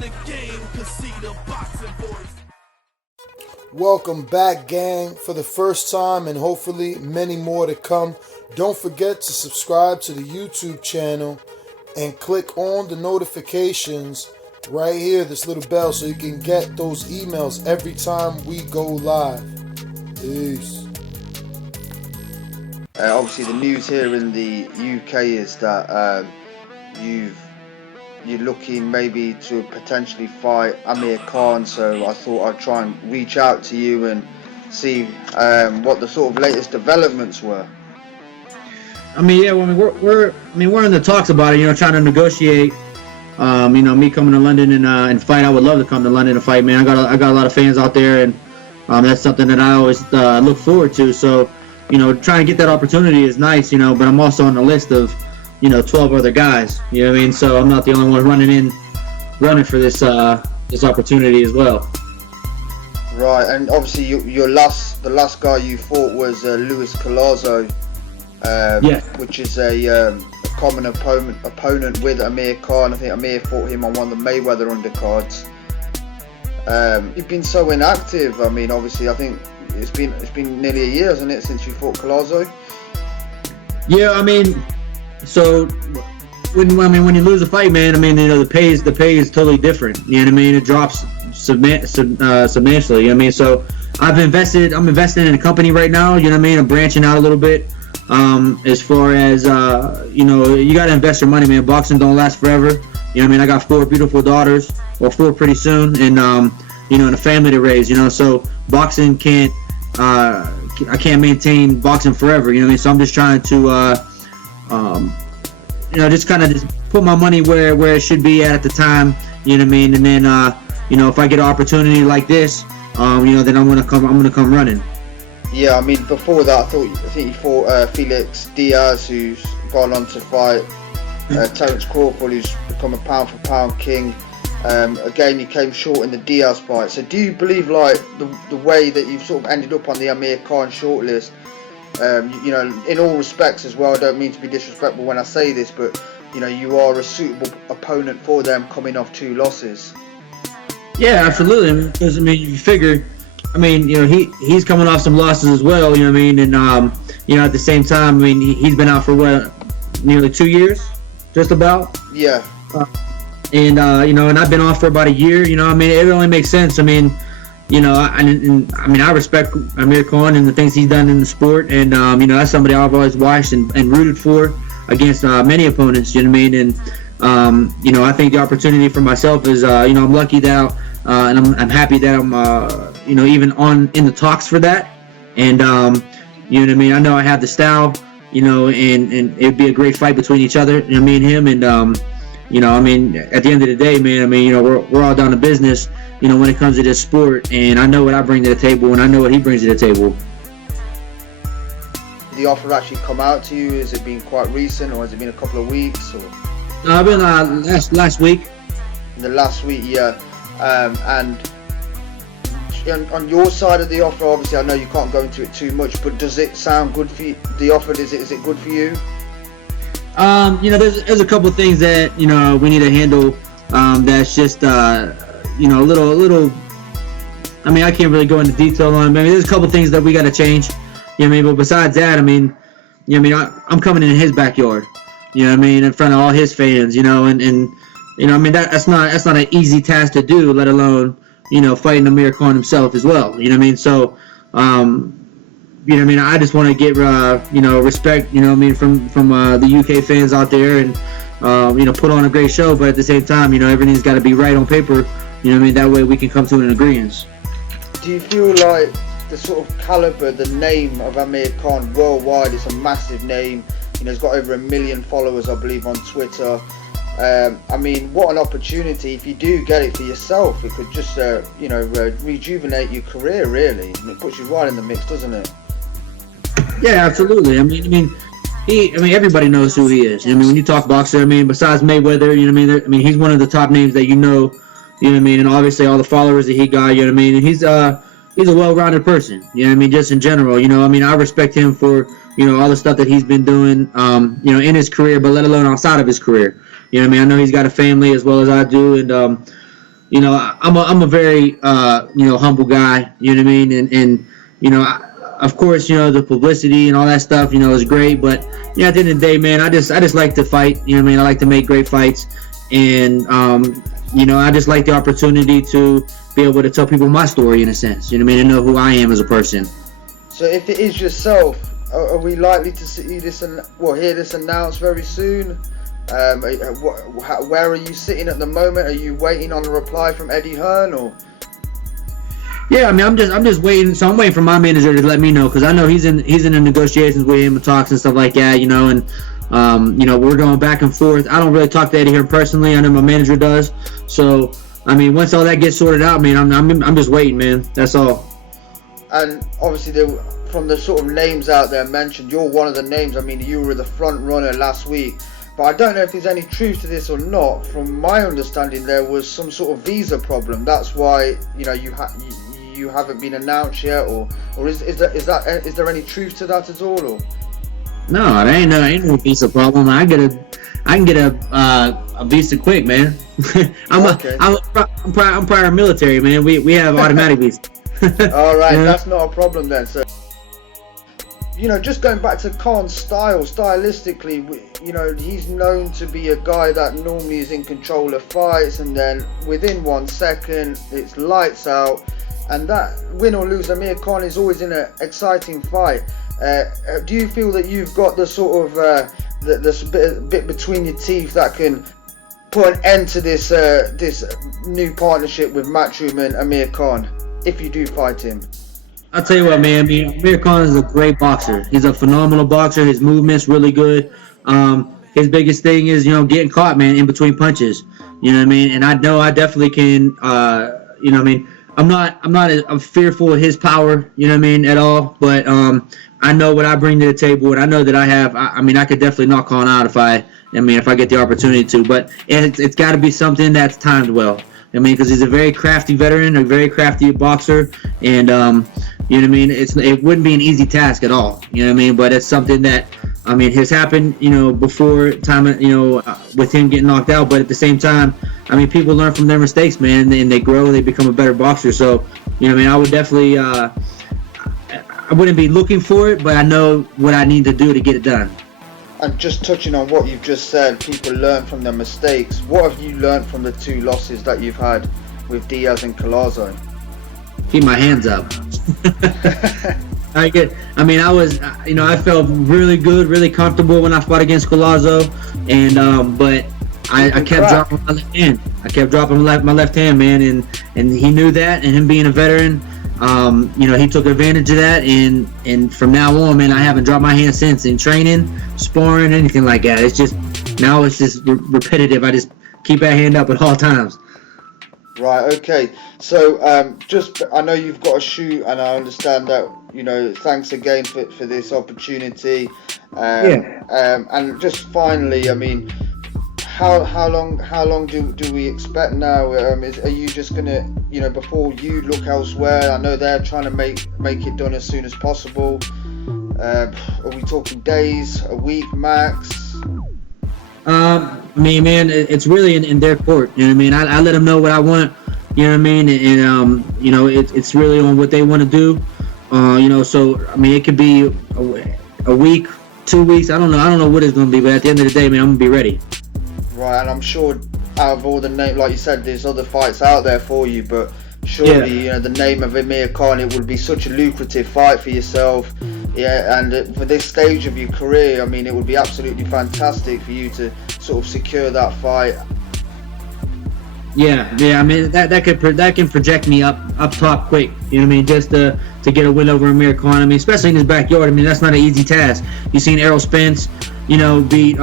the game, cause see the boxing voice. Welcome back, gang, for the first time and hopefully many more to come. Don't forget to subscribe to the YouTube channel and click on the notifications right here, this little bell, so you can get those emails every time we go live. Peace. Obviously, the news here in the UK is that you're looking maybe to potentially fight Amir Khan. So I thought I'd try and reach out to you and see what the sort of latest developments were. I mean, yeah, we're in the talks about it. Trying to negotiate. Me coming to London and fight. I would love to come to London and fight, man. I got a lot of fans out there, and that's something that I always look forward to. So, trying to get that opportunity is nice, but I'm also on the list of 12 other guys. You know what I mean? So I'm not the only one running for this opportunity as well. Right, and obviously the last guy you fought was Luis Collazo, which is a common opponent with Amir Khan. I think Amir fought him on one of the Mayweather undercards. You've been so inactive. I mean, obviously, I think it's been nearly a year, hasn't it, since you fought Collazo? Yeah, I mean, so when you lose a fight, man, I mean, the pay is totally different. You know what I mean? It drops substantially. You know what I mean? So I'm invested in a company right now. You know what I mean? I'm branching out a little bit. As far as you got to invest your money, man. Boxing don't last forever. You know what I mean? I got 4 beautiful daughters, or 4 pretty soon, and and a family to raise. So boxing can't. I can't maintain boxing forever. You know what I mean? So I'm just trying to. Just kind of put my money where it should be at the time, you know what I mean, and then if I get an opportunity like this, then I'm gonna come running. Yeah, I mean, before that, I think you fought Felix Diaz, who's gone on to fight Terence Crawford, who's become a pound for pound king. Again, you came short in the Diaz fight. So do you believe, like, the way that you've sort of ended up on the Amir Khan shortlist? In all respects as well, I don't mean to be disrespectful when I say this, but you are a suitable opponent for them coming off 2 losses. Yeah, absolutely. Because you figure, he's coming off some losses as well. You know what I mean? And at the same time, he's been out for nearly 2 years, just about. Yeah. And I've been off for about a year. It only makes sense. I respect Amir Khan and the things he's done in the sport, and that's somebody I've always watched and rooted for against many opponents. You know what I mean? And I think the opportunity for myself is I'm lucky that and I'm happy that I'm even in the talks for that. And you know what I mean? I know I have the style, and it'd be a great fight between each other, me and him. And at the end of the day, man, we're all down to business. When it comes to this sport, and I know what I bring to the table, and I know what he brings to the table. The offer actually come out to you? Has it been quite recent, or has it been a couple of weeks? Or? No, I've been last week. The last week, yeah. And on your side of the offer, obviously, I know you can't go into it too much, but does it sound good for you? The offer, is it good for you? There's a couple of things that we need to handle. That's just a little. I can't really go into detail on it. There's a couple things that we got to change. But besides that, I'm coming in his backyard. In front of all his fans. That's not an easy task to do, let alone fighting Amir Khan himself as well. So, I just want to get respect. From the UK fans out there, and put on a great show. But at the same time, everything's got to be right on paper. That way we can come to an agreement. Do you feel like the sort of caliber, the name of Amir Khan worldwide is a massive name? He's got over 1 million followers, I believe, on Twitter. What an opportunity. If you do get it for yourself, it could just, rejuvenate your career, really. And it puts you right in the mix, doesn't it? Yeah, absolutely. Everybody knows who he is. When you talk boxer, besides Mayweather, he's one of the top names that and obviously all the followers that he got, and he's a well-rounded person, just in general, I respect him for, all the stuff that he's been doing, in his career, but let alone outside of his career, I know he's got a family as well as I do, and, you know, I'm a very humble guy. You know what I mean? And you know, of course, you know, the publicity and all that stuff, you know, is great. But yeah, at the end of the day, man, I just like to fight. You know what I mean? I like to make great fights, and you know, I just like the opportunity to be able to tell people my story in a sense. You know what I mean? And know who I am as a person. So if it is yourself, are we likely to see this hear this announced very soon? Where are you sitting at the moment? Are you waiting on a reply from Eddie Hearn, or? Yeah, I mean, I'm just waiting. So I'm waiting for my manager to let me know, because I know he's in the negotiations with him and talks and stuff like that. You know, and you know, we're going back and forth. I don't really talk to Eddie Hearn personally. I know my manager does. So I mean, once all that gets sorted out, man, I'm just waiting, man. That's all. And obviously, from the sort of names out there mentioned, you're one of the names. I mean, you were the front runner last week. But I don't know if there's any truth to this or not. From my understanding, there was some sort of visa problem. That's why, you know, you haven't been announced yet, or is there any truth to that at all? Or? No, there ain't no visa problem. I can get a visa quick, man. I'm prior military, man. We have automatic visa. All right, that's not a problem then. So, you know, just going back to Khan's stylistically, you know, he's known to be a guy that normally is in control of fights, and then within 1 second, it's lights out. And that, win or lose, Amir Khan is always in an exciting fight. Do you feel that you've got the sort of this bit between your teeth that can put an end to this new partnership with Matchroom and Amir Khan, if you do fight him? I'll tell you what, man. I mean, Amir Khan is a great boxer. He's a phenomenal boxer. His movement's really good. His biggest thing is, you know, getting caught, man, in between punches. You know what I mean? And I know I definitely can. You know what I mean? I'm not fearful of his power. You know what I mean, at all. But I know what I bring to the table, and I know that I have. I mean, I could definitely knock Khan out if I get the opportunity to. But it's got to be something that's timed well. I mean, because he's a very crafty veteran, a very crafty boxer, and you know what I mean. It wouldn't be an easy task at all. You know what I mean. But it's something that, I mean, has happened, you know, before time, you know, with him getting knocked out. But at the same time, I mean, people learn from their mistakes, man, and they grow, they become a better boxer. So, you know what I mean, I would definitely, I wouldn't be looking for it, but I know what I need to do to get it done. And just touching on what you've just said, people learn from their mistakes. What have you learned from the 2 losses that you've had with Diaz and Collazo? Keep my hands up. I mean, I was, you know, I felt really good, really comfortable when I fought against Collazo, and but I kept dropping my left hand. I kept dropping my left hand, man, and he knew that, and him being a veteran, you know, he took advantage of that, and from now on, man, I haven't dropped my hand since, in training, sparring, anything like that. It's just, now it's just repetitive. I just keep that hand up at all times. Right, okay. So, I know you've got to shoot, and I understand that, you know, thanks again for this opportunity. And just finally, I mean, how long do we expect now? Are you just gonna, you know, before you look elsewhere? I know they're trying to make it done as soon as possible. Are we talking days, a week max? I mean, man, it's really in their court. You know what I mean? I let them know what I want. You know what I mean? And you know, it's really on what they want to do. You know, so I mean, it could be a week, 2 weeks. I don't know what it's gonna be, but at the end of the day, man, I'm gonna be ready. Right, and I'm sure out of all the names, like you said, there's other fights out there for you, but surely, you know, the name of Amir Khan, it would be such a lucrative fight for yourself. Yeah, and for this stage of your career, I mean, it would be absolutely fantastic for you to sort of secure that fight. Yeah. I mean, that can project me up top quick. You know what I mean? Just to get a win over Amir Khan. I mean, especially in his backyard. I mean, that's not an easy task. You've seen Errol Spence, you know, beat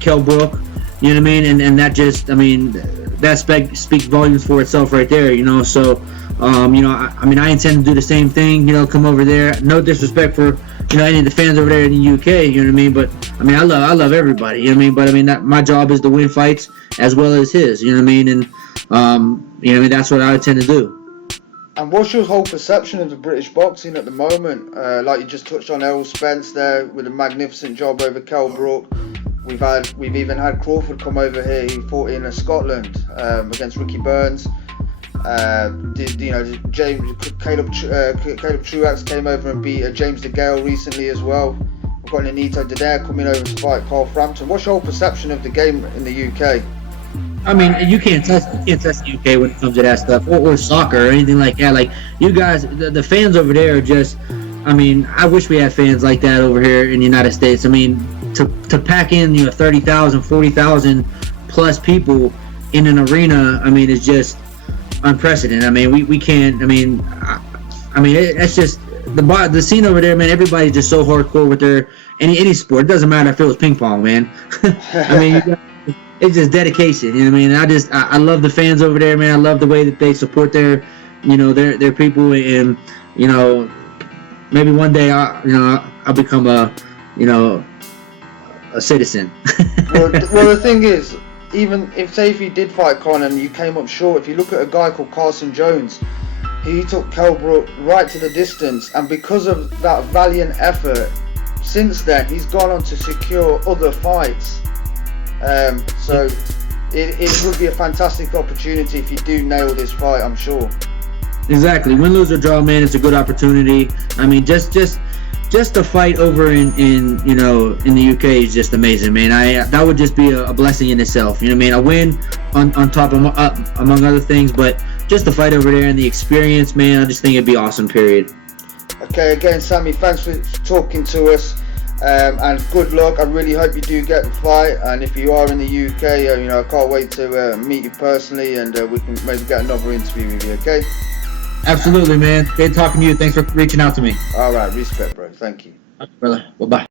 Kell Brook. You know what I mean? And that just, I mean, that speaks volumes for itself right there. You know, so. You know, I mean, I intend to do the same thing, you know, come over there. No disrespect for, you know, any of the fans over there in the UK, you know what I mean? But, I mean, I love everybody, you know what I mean? But, I mean, my job is to win fights as well as his, you know what I mean? And, you know what I mean, that's what I intend to do. And what's your whole perception of the British boxing at the moment? Like you just touched on Errol Spence there with a magnificent job over Kell Brook. We've even had Crawford come over here. He fought in Scotland against Ricky Burns. Caleb Truax came over and beat James DeGale recently as well. We've got Nonito Donaire coming over to fight Carl Frampton. What's your whole perception of the game in the UK? I mean, you can't test the UK when it comes to that stuff, or soccer or anything like that. Like, you guys, the fans over there are just, I mean, I wish we had fans like that over here in the United States. I mean, to pack in 30,000, 40,000 plus people in an arena, I mean, it's just unprecedented. I mean, we can't. I mean, it's just the scene over there, man. Everybody's just so hardcore with their any sport. It doesn't matter if it was ping pong, man. I mean, it's just dedication. You know what I mean? I love the fans over there, man. I love the way that they support their people, and maybe one day I'll become a citizen. well, the thing is, even if you did fight Conor and you came up short, if you look at a guy called Carson Jones, he took Kell Brook right to the distance, and because of that valiant effort, since then he's gone on to secure other fights. So it would be a fantastic opportunity if you do nail this fight, I'm sure. Exactly. Win, lose or draw, man, it's a good opportunity. I mean, just the fight over in the UK is just amazing, man. That would just be a blessing in itself. You know what I mean? A win on top of among other things, but just the fight over there and the experience, man, I just think it'd be awesome, period. Okay, again, Sammy, thanks for talking to us, and good luck. I really hope you do get the fight, and if you are in the UK, I can't wait to meet you personally, and we can maybe get another interview with you, okay? Absolutely, man. Great talking to you. Thanks for reaching out to me. All right, respect, bro. Thank you. Okay, brother. Bye-bye.